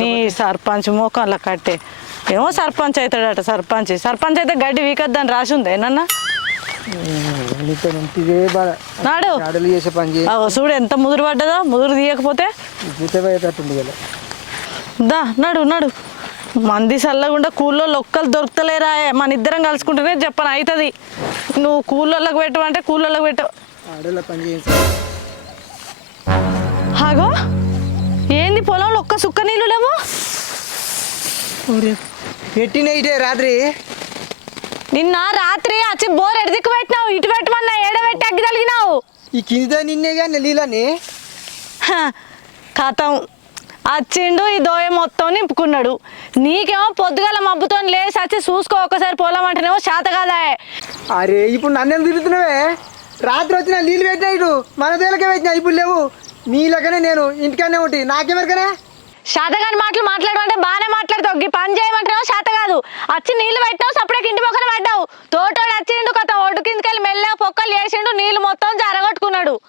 నీ సర్పంచ్ మోకాళ్ళ కట్టే ఏమో సర్పంచ్ అవుతాడట. సర్పంచ్ అయితే గడ్డి వీకద్దని రాసి ఉంది ఏనన్నా. నాడు చూడు ఎంత ముదురు పడ్డదో. ముదురు తీయకపోతే దా నడు మంది చల్లకుండా కూలోళ్ళు ఒక్కరు దొరుకుతలేరా. మన ఇద్దరం కలుసుకుంటేనే చెప్పను అవుతుంది. నువ్వు కూలోళ్ళకి పెట్టు అంటే కూలోళ్ళకి పెట్టు. హాగో ఏంది పొలంలో ఒక్క సుక్క నీళ్ళు లేవు. పెట్టినయిటే రాత్రి నిన్న రాత్రి వచ్చి బోర్ ఎడదిక్కు పెట్టినావు. ఇటు పెట్టమన్నా ఏడబెట్టి అగ్గి తలిగినావు. ఈ కింద నిన్నేగా నీళ్ళని కథం వచ్చిండు. ఈ దోయ మొత్తం నింపుకున్నాడు. నీకేమో పొద్దుగాల మబ్బుతో లేసి వచ్చి చూసుకో ఒక్కసారి పొలం అంటేనేమో శాత కాదా. అరే ఇప్పుడు నన్ను తిరుగుతున్నావే. రాత్రి వచ్చిన నీళ్ళు పెట్టినా ఇటు మన తేలకే పెట్టినా. ఇప్పుడు లేవు నీళ్ళకనే నేను ఇంటికనే ఉంటి. నాకేమరికనే శాతగాని మాటలు మాట్లాడమంటే బాగానే మాట్లాడతావు. ఈ పని చేయమంటావు శాత కాదు. వచ్చి నీళ్ళు పెట్టినా